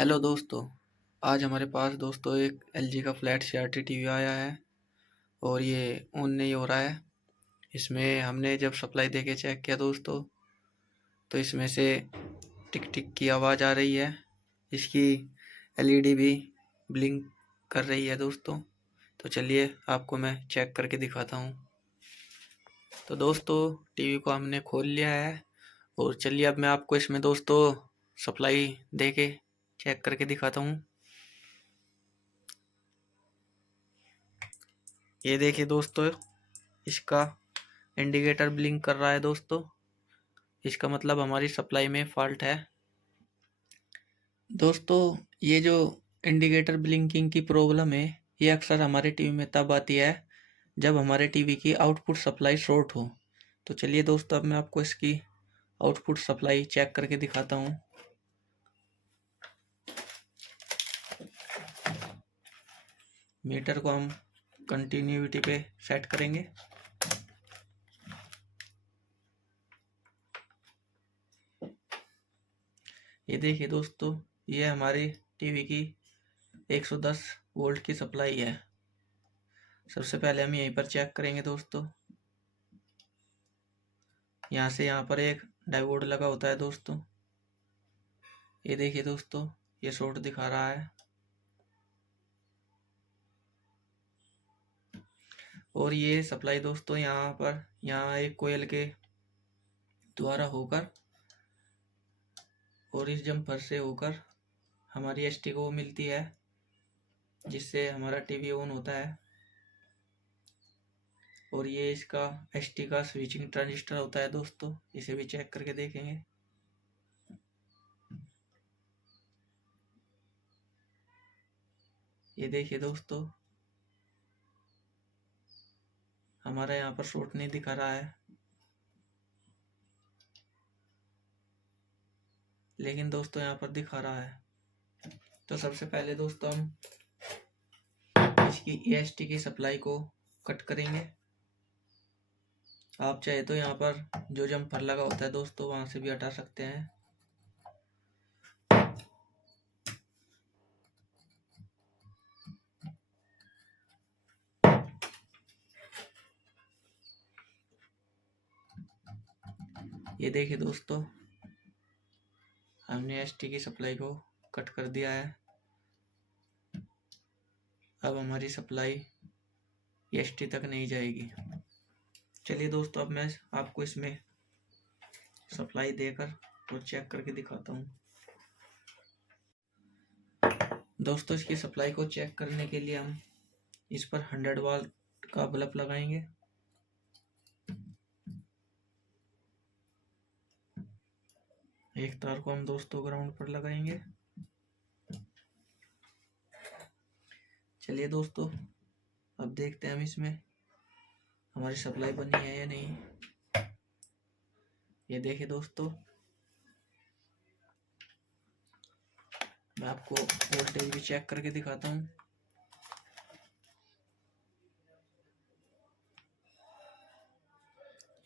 Hello दोस्तों। आज हमारे पास दोस्तों एक एलजी का फ्लैट सीआरटी टीवी आया है और ये ऑन नहीं हो रहा है। इसमें हमने जब सप्लाई देके चेक किया दोस्तों, तो इसमें से टिक टिक की आवाज़ आ रही है। इसकी एलईडी भी ब्लिंक कर रही है दोस्तों। तो चलिए आपको मैं चेक करके दिखाता हूँ। तो दोस्तों टीवी को हमने खोल लिया है और चलिए अब मैं आपको इसमें दोस्तों सप्लाई देके चेक करके दिखाता हूँ। ये देखिए दोस्तों, इसका इंडिकेटर ब्लिंक कर रहा है दोस्तों। इसका मतलब हमारी सप्लाई में फॉल्ट है दोस्तों। ये जो इंडिकेटर ब्लिंकिंग की प्रॉब्लम है, ये अक्सर हमारे टीवी में तब आती है जब हमारे टीवी की आउटपुट सप्लाई शॉर्ट हो। तो चलिए दोस्तों अब मैं आपको इसकी आउटपुट सप्लाई चेक करके दिखाता हूँ। मीटर को हम कंटिन्यूटी पे सेट करेंगे। ये देखिए दोस्तों, ये हमारी टीवी की 110 वोल्ट की सप्लाई है। सबसे पहले हम यहीं पर चेक करेंगे दोस्तों। यहाँ से यहाँ पर एक डायोड लगा होता है दोस्तों। ये देखिए दोस्तों, ये शॉर्ट दिखा रहा है और ये सप्लाई दोस्तों यहाँ एक कोयल के द्वारा होकर और इस जम्पर से होकर हमारी एसटी को मिलती है, जिससे हमारा टीवी ऑन होता है। और ये इसका एसटी का स्विचिंग ट्रांजिस्टर होता है दोस्तों, इसे भी चेक करके देखेंगे। ये देखिए दोस्तों, हमारा यहाँ पर शॉर्ट नहीं दिखा रहा है, लेकिन दोस्तों यहाँ पर दिखा रहा है। तो सबसे पहले दोस्तों हम इसकी एसटी की सप्लाई को कट करेंगे। आप चाहे तो यहाँ पर जो जम्पर लगा होता है दोस्तों, वहां से भी हटा सकते हैं। ये देखिए दोस्तों, हमने एसटी की सप्लाई को कट कर दिया है। अब हमारी सप्लाई एसटी तक नहीं जाएगी। चलिए दोस्तों अब मैं आपको इसमें सप्लाई देकर और चेक करके दिखाता हूँ। दोस्तों इसकी सप्लाई को चेक करने के लिए हम इस पर 100 वाट का बल्ब लगाएंगे। एक तार को हम दोस्तों ग्राउंड पर लगाएंगे। चलिए दोस्तों अब देखते हैं हम इसमें हमारी सप्लाई बनी है या नहीं। ये देखिए दोस्तों, मैं आपको वोल्टेज भी चेक करके दिखाता हूँ।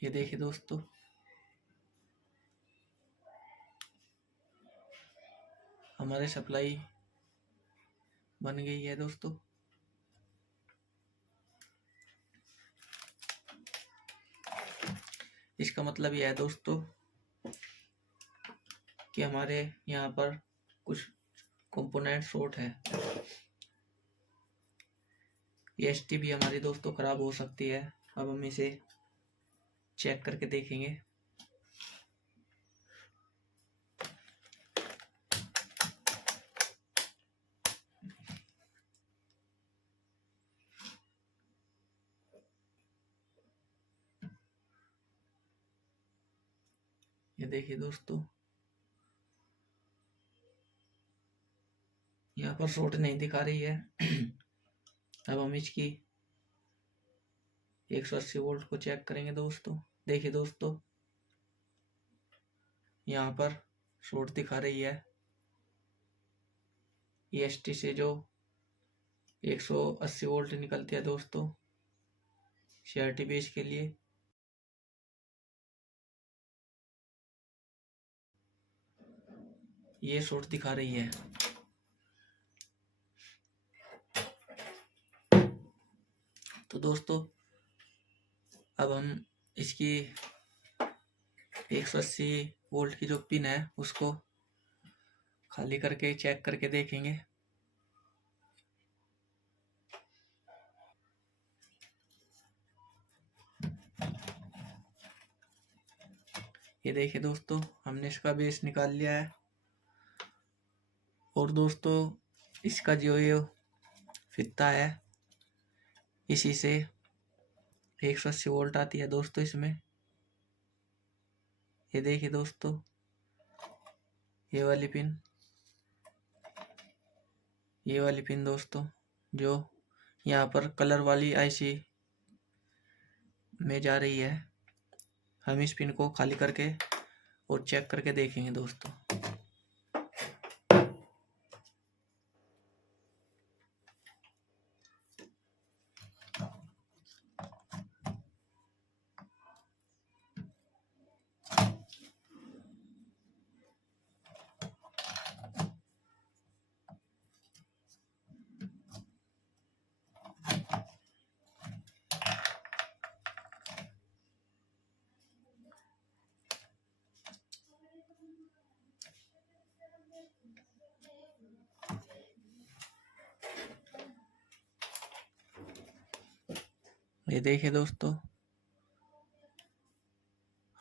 ये देखिए दोस्तों, हमारी सप्लाई बन गई है दोस्तों। इसका मतलब यह है दोस्तों कि हमारे यहाँ पर कुछ कंपोनेंट शॉर्ट है। ये एसटी भी हमारी दोस्तों खराब हो सकती है। अब हम इसे चेक करके देखेंगे। ये देखिए दोस्तों, यहाँ पर शॉर्ट नहीं दिखा रही है। अब हम इसकी 180 वोल्ट को चेक करेंगे दोस्तों। देखिए दोस्तों, यहाँ पर शॉर्ट दिखा रही है। ईएसटी से जो 180 वोल्ट निकलती है दोस्तों सीआरटी बेस के लिए, ये शॉर्ट दिखा रही है। तो दोस्तों अब हम इसकी 180 वोल्ट की जो पिन है उसको खाली करके चेक करके देखेंगे। ये देखिए दोस्तों, हमने इसका बेस निकाल लिया है। और दोस्तों इसका जो ये फित्ता है, इसी से 180 वोल्ट आती है दोस्तों इसमें। ये देखिए दोस्तों, ये वाली पिन, ये वाली पिन दोस्तों, जो यहाँ पर कलर वाली आईसी में जा रही है। हम इस पिन को खाली करके और चेक करके देखेंगे दोस्तों। ये देखिए दोस्तों,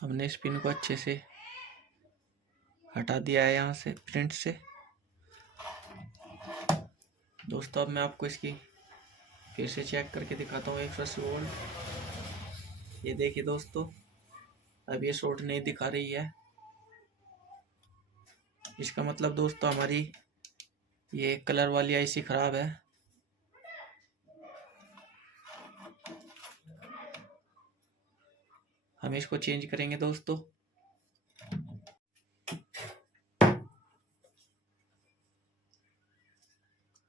हमने इस पिन को अच्छे से हटा दिया है यहाँ से प्रिंट से। दोस्तों अब मैं आपको इसकी फिर से चेक करके दिखाता हूँ 180 वोल्ट। ये देखिए दोस्तों, अब ये शॉर्ट नहीं दिखा रही है। इसका मतलब दोस्तों हमारी ये कलर वाली आईसी खराब है। हम इसको चेंज करेंगे दोस्तों।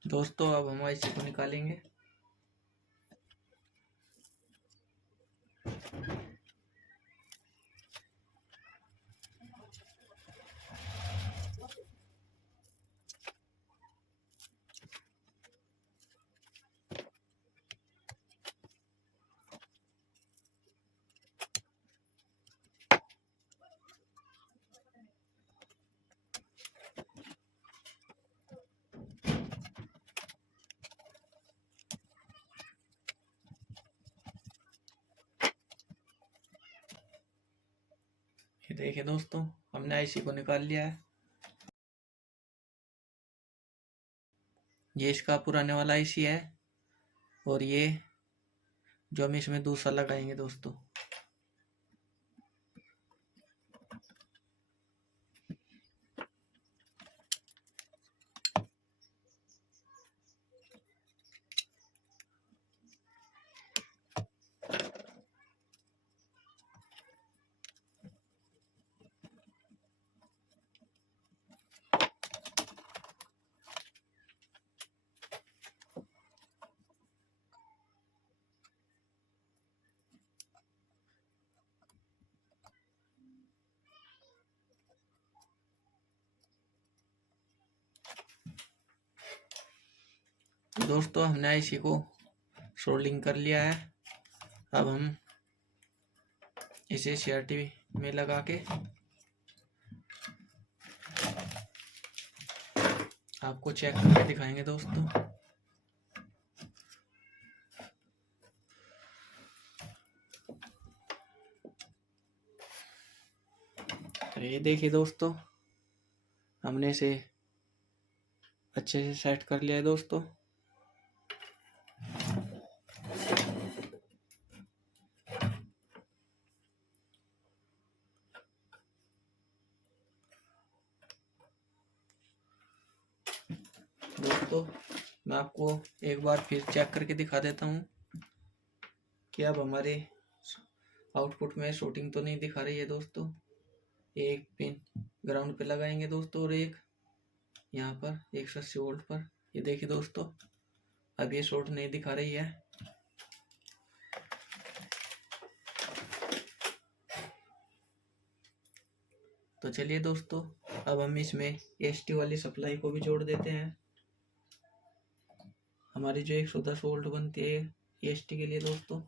दोस्तों अब हम आईसी को निकालेंगे। ये देखिए दोस्तों, हमने आईसी को निकाल लिया है। ये इसका पुराने वाला आईसी है और ये जो हम इसमें दूसरा लगाएंगे दोस्तों। दोस्तों हमने आईसी को सोल्डिंग कर लिया है। अब हम इसे सीआरटी में लगा के आपको चेक करके दिखाएंगे दोस्तों। तो ये देखिए दोस्तों, हमने इसे अच्छे से सेट कर लिया है दोस्तों। दोस्तों मैं आपको एक बार फिर चेक करके दिखा देता हूँ कि अब हमारे आउटपुट में शूटिंग तो नहीं दिखा रही है दोस्तों। एक पिन ग्राउंड पे लगाएंगे दोस्तों और एक यहाँ पर 180 वोल्ट पर। ये देखिए दोस्तों, अब ये शॉर्ट नहीं दिखा रही है। तो चलिए दोस्तों, अब हम इसमें एसटी वाली सप्लाई को भी जोड़ देते हैं। हमारी जो 110 वोल्ट बनती है केएसटी के लिए दोस्तों।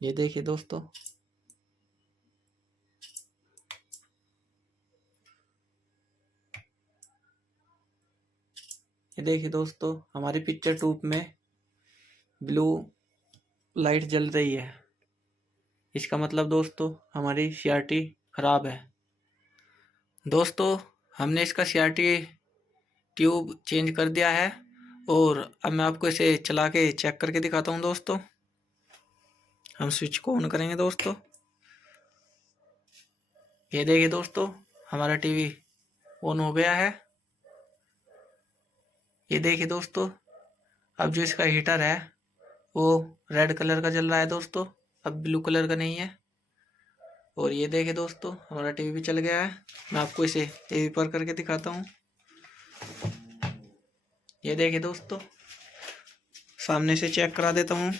ये देखिए दोस्तों, ये देखिए दोस्तों, हमारी पिक्चर ट्यूब में ब्लू लाइट जल रही है। इसका मतलब दोस्तों हमारी सीआरटी खराब है। दोस्तों हमने इसका सीआरटी ट्यूब चेंज कर दिया है और अब मैं आपको इसे चला के चेक करके दिखाता हूँ दोस्तों। हम स्विच को ऑन करेंगे दोस्तों। ये देखिए दोस्तों, हमारा टीवी ऑन हो गया है। ये देखिए दोस्तों, अब जो इसका हीटर है वो रेड कलर का जल रहा है दोस्तों, अब ब्लू कलर का नहीं है। और ये देखिए दोस्तों, हमारा टीवी भी चल गया है। मैं आपको इसे टीवी पर करके दिखाता हूँ। ये देखिए दोस्तों, सामने से चेक करा देता हूँ।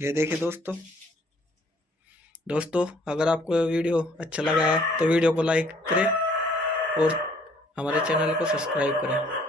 ये देखिए दोस्तों, अगर आपको वीडियो अच्छा लगा है तो वीडियो को लाइक करें और हमारे चैनल को सब्सक्राइब करें।